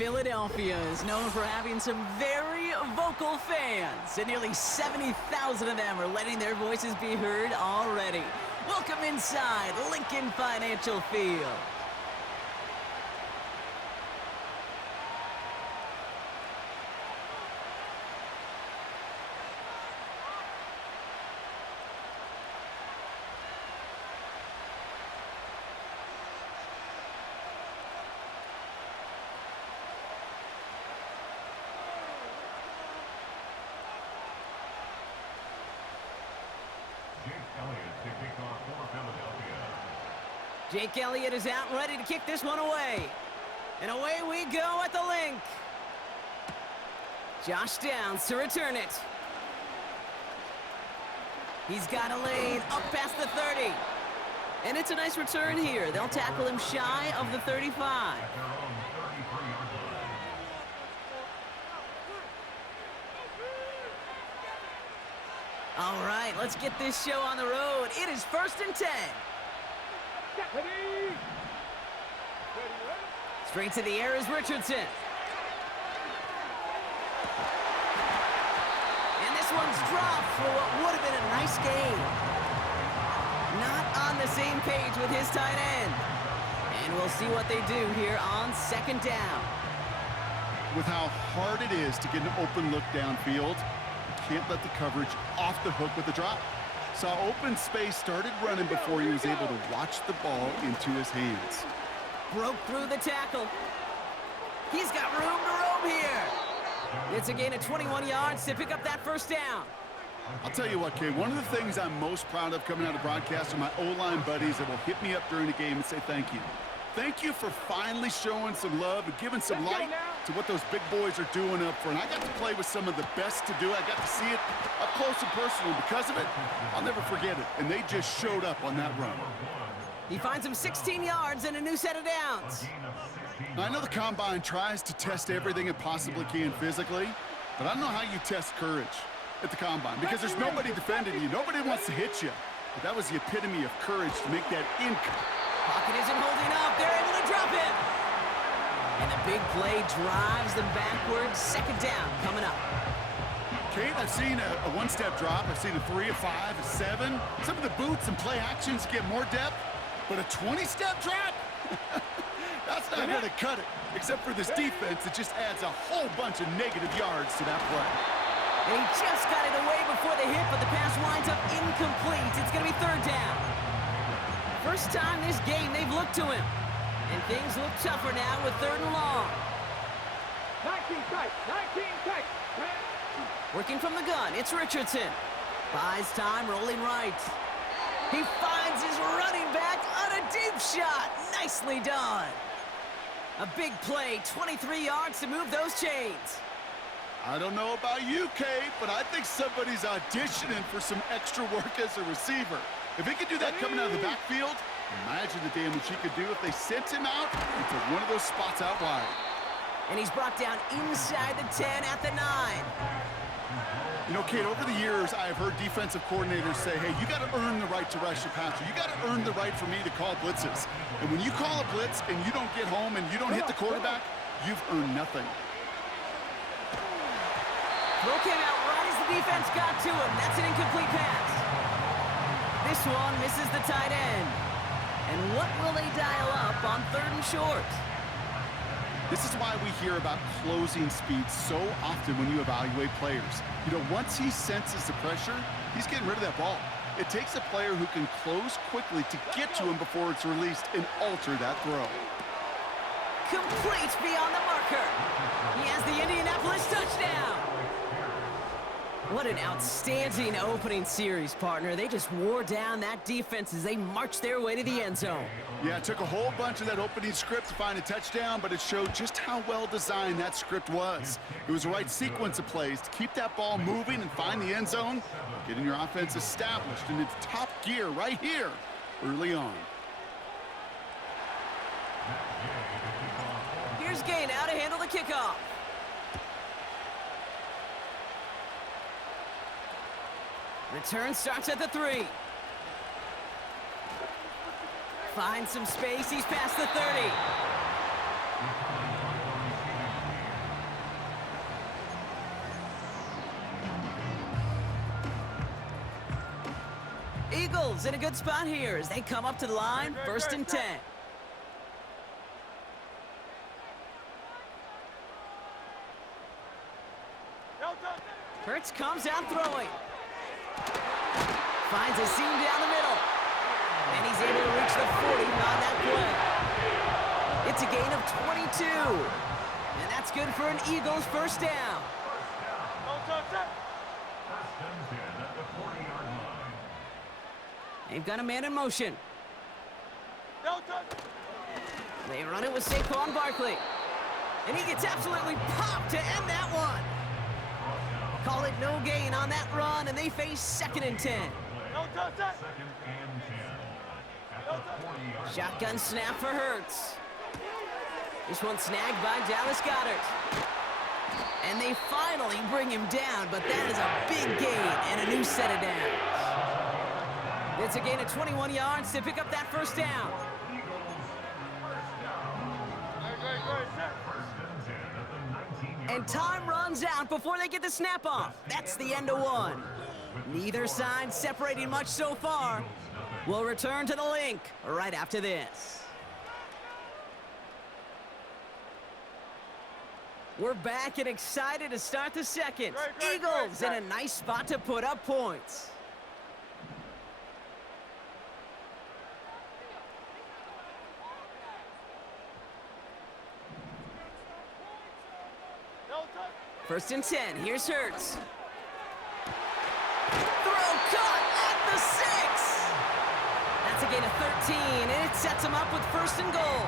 Philadelphia is known for having some very vocal fans, and nearly 70,000 of them are letting their voices be heard already. Welcome inside Lincoln Financial Field. Jake Elliott is out ready to kick this one away. And away we go at the link. Josh Downs to return it. He's got a lane up past the 30. And it's a nice return here. They'll tackle him shy of the 35. All right, let's get this show on the road. It is 1st and 10. Straight to the air is Richardson. And this one's dropped for what would have been a nice game. Not on the same page with his tight end. And we'll see what they do here on 2nd down. With how hard it is to get an open look downfield, you can't let the coverage off the hook with the drop. Saw open space, started running before he was able to watch the ball into his hands. Broke through the tackle. He's got room to roam here. It's a gain of 21 yards to pick up that 1st down. I'll tell you what, Kay, one of the things I'm most proud of coming out of broadcast are my O-line buddies that will hit me up during the game and say thank you. Thank you for finally showing some love and giving some light to what those big boys are doing up front. I got to play with some of the best to do it. I got to see it up close and personal. Because of it, I'll never forget it. And they just showed up on that run. He finds him 16 yards and a new set of downs. Now, I know the Combine tries to test everything it possibly can physically, but I don't know how you test courage at the Combine because there's nobody defending you. Nobody wants to hit you. But that was the epitome of courage to make that Pocket isn't holding up. They're able to drop him. And the big play drives them backwards. 2nd down coming up. Kate, I've seen a one-step drop. I've seen a 3, a 5, a 7. Some of the boots and play actions get more depth, but a 20-step drop? That's not going to cut it, except for this defense that just adds a whole bunch of negative yards to that play. And he just got it away before the hit, but the pass winds up incomplete. It's going to be 3rd down. First time this game they've looked to him. And things look tougher now with 3rd and long. 19 tight. Working from the gun, it's Richardson. Buys time, rolling right. He finds his running back on a deep shot. Nicely done. A big play, 23 yards to move those chains. I don't know about you, Kate, but I think somebody's auditioning for some extra work as a receiver. If he could do that coming out of the backfield, imagine the damage he could do if they sent him out into one of those spots out wide. And he's brought down inside the 10 at the 9. You know, Kate, over the years, I have heard defensive coordinators say, hey, you got to earn the right to rush your passer. You got to earn the right for me to call blitzes. And when you call a blitz and you don't get home and you don't hit the quarterback, you've earned nothing. Throw came out right as the defense got to him. That's an incomplete pass. This one misses the tight end. And what will they dial up on 3rd and short? This is why we hear about closing speed so often when you evaluate players. You know, once he senses the pressure, he's getting rid of that ball. It takes a player who can close quickly to get to him before it's released and alter that throw. Complete beyond the marker. He has the Indianapolis touchdown. What an outstanding opening series, partner. They just wore down that defense as they marched their way to the end zone. Yeah, it took a whole bunch of that opening script to find a touchdown, but it showed just how well designed that script was. It was the right sequence of plays to keep that ball moving and find the end zone, getting your offense established in its top gear right here early on. Here's Gay now to handle the kickoff. Return starts at the 3. Finds some space. He's past the 30. Eagles in a good spot here as they come up to the line, 1st and 10. Hurts comes out throwing. Finds a seam down the middle. And he's able to reach the 40 on that play. It's a gain of 22. And that's good for an Eagles first down. They've got a man in motion. They run it with Saquon Barkley. And he gets absolutely popped to end that one. Call it no gain on that run, and they face 2nd and 10. Shotgun snap for Hurts. This one snagged by Dallas Goedert. And they finally bring him down, but that is a big gain and a new set of downs. It's a gain of 21 yards to pick up that first down. And time runs out before they get the snap off. That's the end of one. Neither side separating much so far. We'll return to the link right after this. We're back and excited to start the second. Eagles in a nice spot to put up points. First and 10, here's Hurts. Throw caught at the 6. That's a gain of 13, and it sets him up with 1st and goal.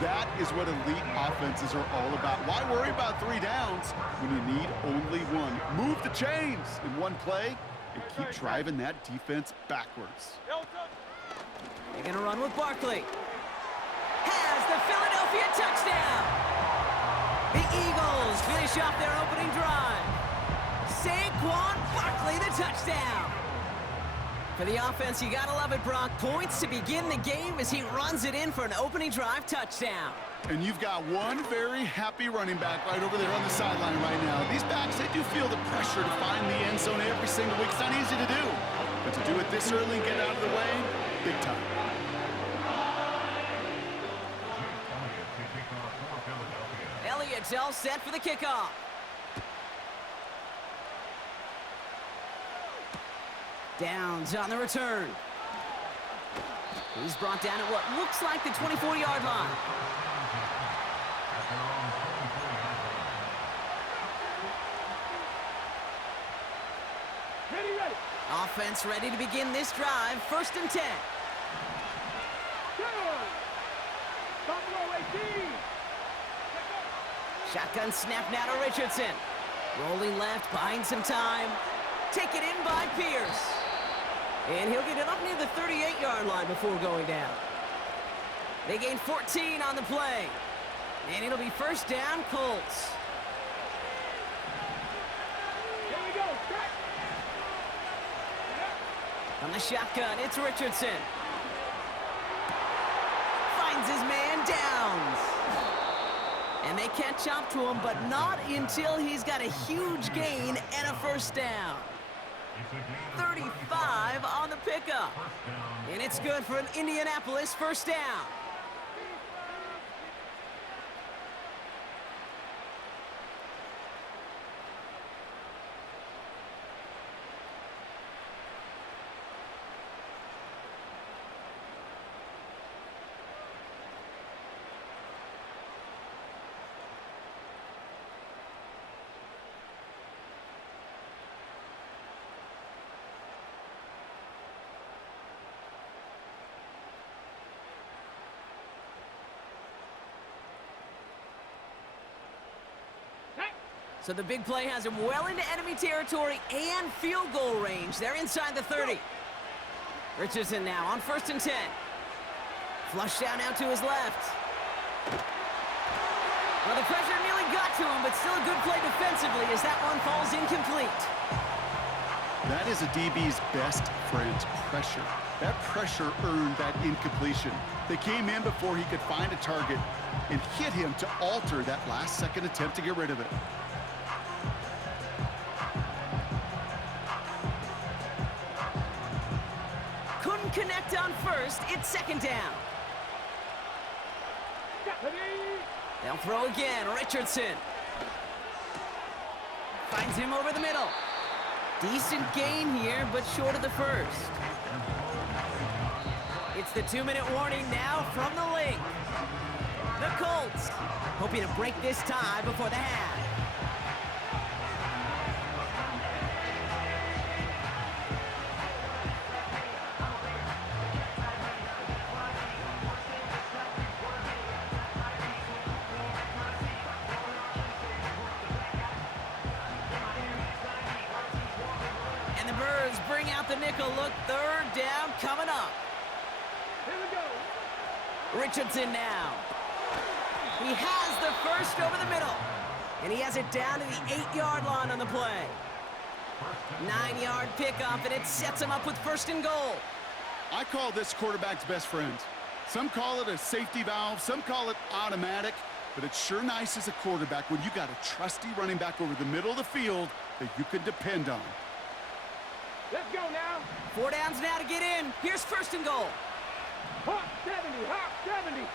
That is what elite offenses are all about. Why worry about 3 downs when you need only one? Move the chains in one play and keep driving that defense backwards. They're going to run with Barkley. Has the Philadelphia touchdown. The Eagles finish off their opening drive. Saquon Barkley, the touchdown. For the offense, you gotta love it, Brock. Points to begin the game as he runs it in for an opening drive touchdown. And you've got one very happy running back right over there on the sideline right now. These backs, they do feel the pressure to find the end zone every single week. It's not easy to do. But to do it this early and get out of the way, big time. Elliott's all set for the kickoff. Downs on the return. He's brought down at what looks like the 24-yard line. Ready. Offense ready to begin this drive. 1st and 10. Shotgun snap now to Richardson. Rolling left, buying some time. Taken in by Pierce. And he'll get it up near the 38-yard line before going down. They gain 14 on the play. And it'll be 1st down, Colts. Here we go. On the shotgun, it's Richardson. Finds his man, Downs. And they catch up to him, but not until he's got a huge gain and a 1st down. 35 on the pickup. And it's good for an Indianapolis 1st down. So the big play has him well into enemy territory and field goal range. They're inside the 30. Richardson now on 1st and 10. Flush down out to his left. Well, the pressure nearly got to him, but still a good play defensively as that one falls incomplete. That is a DB's best friend, pressure. That pressure earned that incompletion. They came in before he could find a target and hit him to alter that last-second attempt to get rid of it. couldn't connect on first. It's second down. They'll throw again. Richardson finds him over the middle. Decent gain here, but short of the first. It's the 2-minute warning now from the link. The Colts hoping to break this tie before the half. And the Birds bring out the nickel look. Third down coming up. Here we go. Richardson now. He has the first over the middle. And he has it down to the 8-yard line on the play. 9-yard pickup, and it sets him up with first and goal. I call this quarterback's best friend. Some call it a safety valve, some call it automatic, but it's sure nice as a quarterback when you got a trusty running back over the middle of the field that you can depend on. Let's go now. 4 downs now to get in. Here's first and goal. Hot 70, hot 70.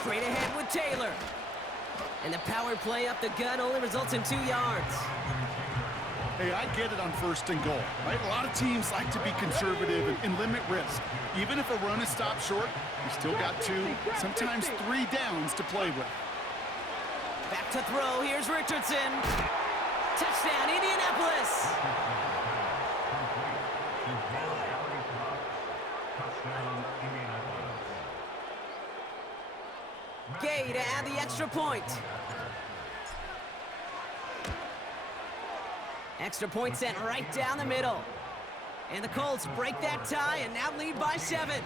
Straight ahead with Taylor. And the power play up the gut only results in 2 yards. Hey, I get it on first and goal, right? A lot of teams like to be conservative and limit risk. Even if a run is stopped short, you still got 2, sometimes 3 downs to play with. Back to throw. Here's Richardson. Touchdown, Indianapolis. Gay to add the extra point. Extra point sent right down the middle. And the Colts break that tie and now lead by 7.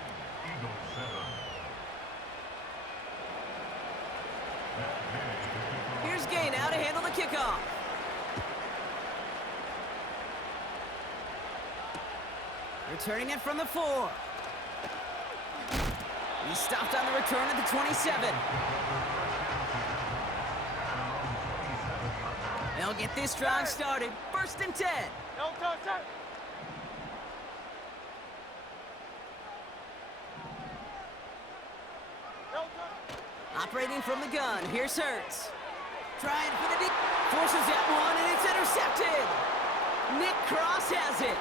Here's Gay now to handle the kickoff. Returning it from the 4. He stopped on the return at the 27. They'll get this drive started. First and 10. No touch it. No touch. Operating from the gun. Here's Hurts. Trying for the deep. Forces that one, and it's intercepted. Nick Cross has it.